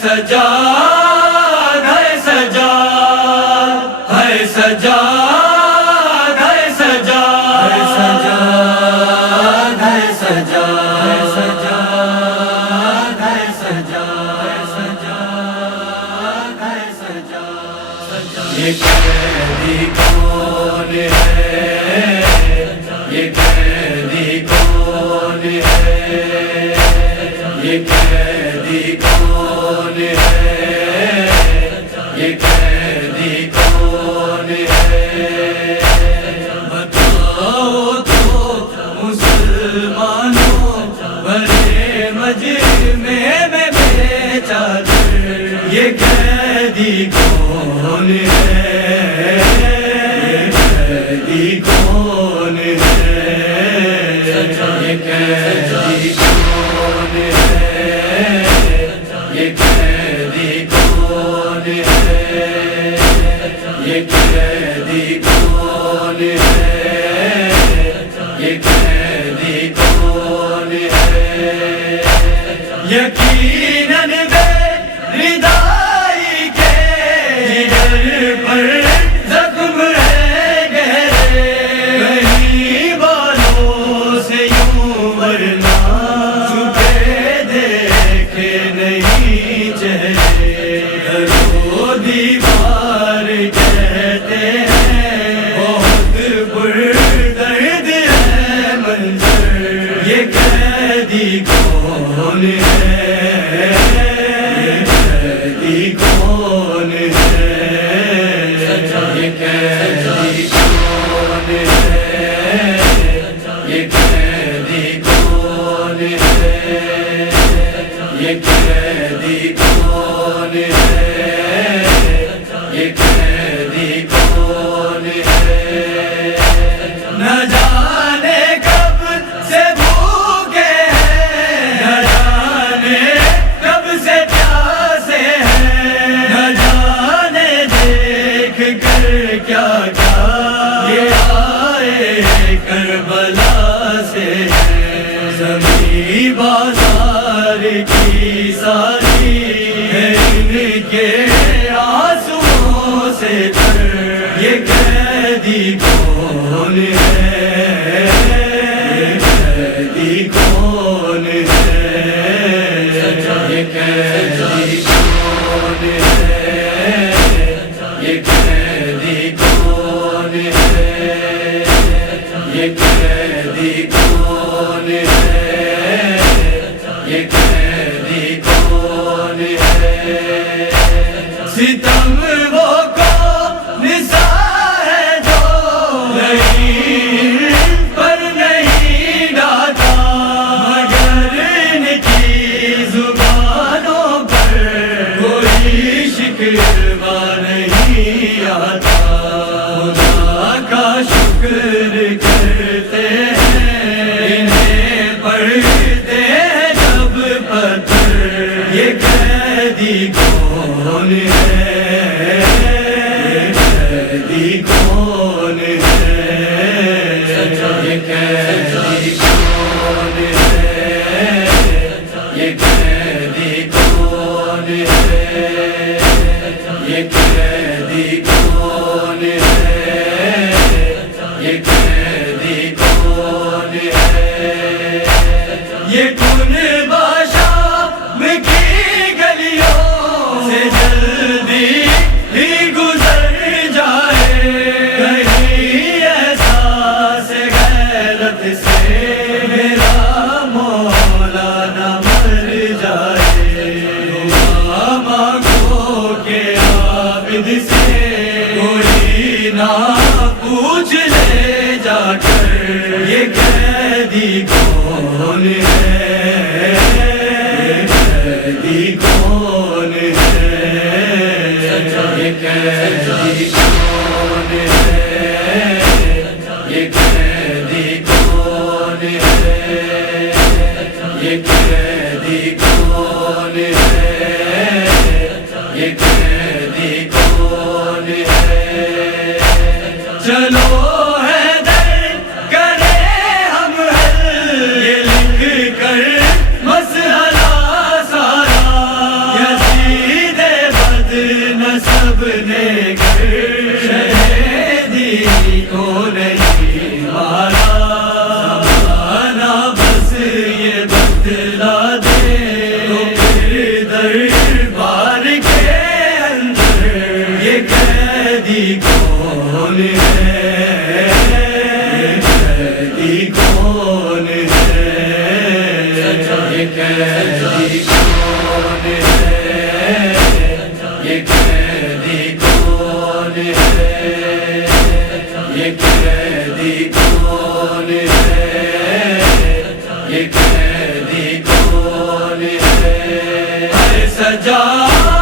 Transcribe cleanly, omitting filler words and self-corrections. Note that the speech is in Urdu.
سجاد ہے سجاد ہے سجاد ہے سجاد ہے سجاد ہے سجاد ہے سجاد ہے سجاد یہ قیدی کون ہے یہ قیدی کون ہے یہ قیدی کون ہے یہ قیدی کون ہے بتاؤ تو مسلمانوں بڑے مجمع میں بیچا یہ قیدی کون ہے یہ قیدی کون ہے یہ قیدی کون ہے یہ قیدی کون ہے یہ قیدی کون ہے یہ قیدی کون ہے یقیناً بے ردائی کے جگر پر زخم ہے گہرے کہیں بالوں سے یوں ورنہ چھپے دیکھے نہیں چہرے گھروں دیوار کہتے ہیں بہت پردرد ہے منظر یہ قیدی کون ہے یہ قیدی کون ہے یہ قیدی کون ہے یہ قیدی کون ہے یہ قیدی کون ہے یہ قیدی کون ہے نہ جانے کب سے بھوکے ہیں نہ جانے کب سے پیاسے ہیں نہ جانے دیکھ کر کیا کیا یہ آئے کربلا سے زمین بازار کی ساری ہے ان کے آنسوؤں سے تر یہ قیدی کون ہے یہ قیدی کون ہے یہ قیدی کون ہے یہ قیدی کون ہے یہ قیدی کون ہے یہ قیدی کون ہے ستم وہ کون سا ہے جو نہیں پر نہیں ڈاتا مگر ان کی زبانوں پر کوئی شکوہ نہیں آتا خدا کا شکر کرتے ہیں انہیں پڑھتے ہیں جب پتھر یہ قیدی کون ہے یہ قیدی کون ہے یہ قیدی کون ہے یہ قیدی کون ہے یہ قیدی کون ہے یہ قیدی کون ہے یہ کون باشام کی گلیوں سے جلدی ہی گزر جائے کہیں احساس غیرت سے میرا مولا نہ مر جائے دعا مانگو کہ عابد سے کوئی نہ پوچھ لے جا کر یہ قیدی کون ہے یہ قیدی کون ہے یہ قیدی کون ہے یہ قیدی کون ہے یہ قیدی کون ہے یہ قیدی کون ہے چلو حیدر کرے ہم حل یہ لکھ کر مسئلہ سارا دربار کے اندر یہ قیدی کون ہے، یہ قیدی کون ہے، یہ قیدی کون ہے، یہ قیدی کون ہے، یہ قیدی کون ہے، یہ قیدی کون ہے، سجا